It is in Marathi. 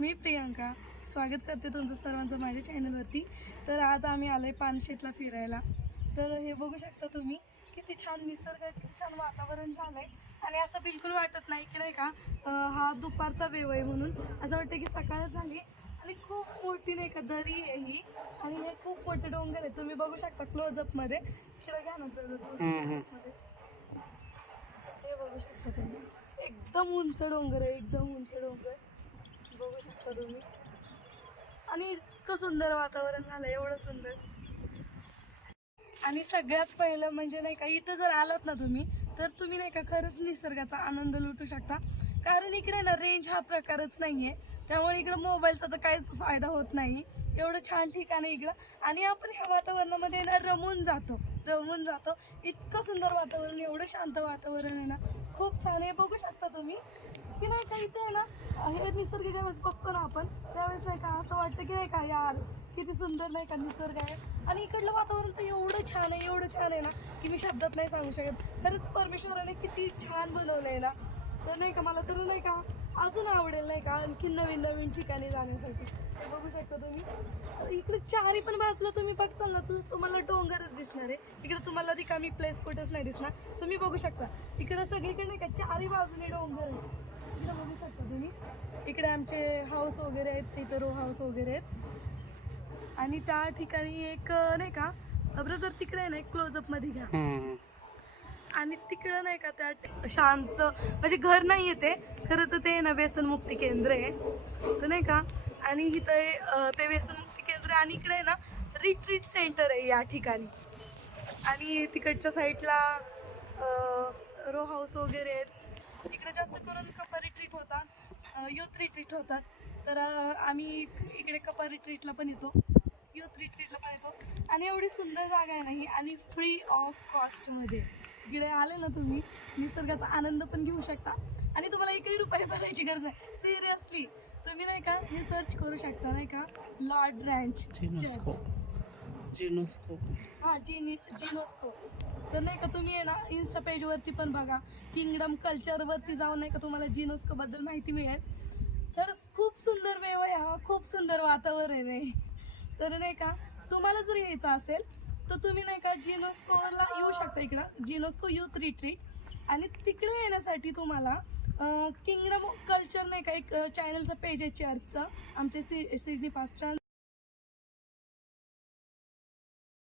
मी प्रियंका स्वागत करते तुमचं सर्वांचं माझ्या चॅनलवरती. तर आज आम्ही आलोय पानशेतला फिरायला. तर हे बघू शकता तुम्ही किती छान निसर्ग, किती छान वातावरण झालंय. आणि असं बिलकुल वाटत नाही की नाही का हा दुपारचा वेळ आहे म्हणून असं वाटतं की सकाळ झाली. आणि खूप मोठी नाही का दरी आहे ही, आणि हे खूप मोठे डोंगर आहे. तुम्ही बघू शकता क्लोजअप मध्ये. इकडे घ्या ना मध्ये. हे बघू शकता तुम्ही, एकदम उंच डोंगर आहे, एकदम उंच डोंगर बघू शकता तुम्ही. आणि इतकं सुंदर वातावरण झालं, एवढं सुंदर. आणि सगळ्यात पहिलं म्हणजे नाही का, इथं जर आलात ना तुम्ही, तर तुम्ही नाही का खरंच निसर्गाचा आनंद लुटू शकता. कारण इकडे ना रेंज हा प्रकारच नाहीये, त्यामुळे इकडं मोबाईलचा तर काहीच फायदा होत नाही. एवढं छान ठिकाण आहे इकडं. आणि आपण ह्या वातावरणामध्ये ना रमून जातो. इतकं सुंदर वातावरण, एवढं शांत वातावरण आहे ना, खूप छान आहे. बघू शकता तुम्ही की नाही का इथे आहे ना, हे निसर्ग ज्यावेळेस बघतो ना आपण, त्यावेळेस नाही का असं वाटतं की नाही का यार किती सुंदर नाही का निसर्ग आहे. आणि इकडलं वातावरण तर एवढं छान आहे ना, की मी शब्दात नाही सांगू शकत. खरंच परमेश्वराने किती छान बनवलंय ना. तर नाही का मला तर नाही का अजून आवडेल नाही का आणखी नवीन ठिकाणी जाण्यासाठी. हे बघू शकता तुम्ही, इकडे चारी पण बाजूला तुम्ही बघचाल ना, तुम्हाला डोंगरच दिसणार आहे. इकडे तुम्हाला रिकामी प्लेस कुठेच नाही दिसणार. तुम्ही बघू शकता इकडे सगळीकडे नाही का चारी बाजूने डोंगर आहे. इकडे बघू शकता तुम्ही, इकडे आमचे हाऊस वगैरे आहेत, तिथं रो हाऊस वगैरे आहेत. आणि त्या ठिकाणी एक नाही का ब्रदर तिकडे आहे ना, एक क्लोजअप मध्ये घ्या. आणि तिकडं नाही का त्या शांत म्हणजे घर नाही येते खरं तर, ते ना व्यसनमुक्ती केंद्र आहे. तर नाही का, आणि इथं ते व्यसनमुक्ती केंद्र, आणि इकडे ना रिट्रीट सेंटर आहे या ठिकाणी. आणि तिकडच्या साईडला रो हाऊस वगैरे आहेत. इकडे जास्त करून कपल रिट्रीट होतात, युथ रिट्रीट होतात. तर आम्ही इकडे कपल रिट्रीटला पण येतो, युथ रिट्रीटला पण येतो. आणि एवढी सुंदर जागा आहे नाही, आणि फ्री ऑफ कॉस्टमध्ये इकडे आले ना तुम्ही, निसर्गाचा आनंद पण घेऊ शकता. आणि तुम्हाला एकही रुपये भरायची गरज नाही. सिरियसली तुम्ही नाही का हे सर्च करू शकता नाही का, लॉर्ड रँच जिनोस्को. हां जिनोस्को. तर नाही का तुम्ही आहे ना इन्स्टा पेजवरती पण बघा, किंगडम कल्चरवरती जाऊन नाही का तुम्हाला जिनोस्को बद्दल माहिती मिळेल. तर खूप सुंदर वेव आहे हा, खूप सुंदर वातावरण आहे. तर नाही का तुम्हाला जर यायचं असेल तर तुम्ही नाही का जिनोस्कोला येऊ शकता, इकडं जिनोस्को युथ रिट्रीट. आणि तिकडे येण्यासाठी तुम्हाला किंगडम कल्चर नाही का एक चॅनलचं पेज आहे चर्चचं, आमचे सिडनी पास्टर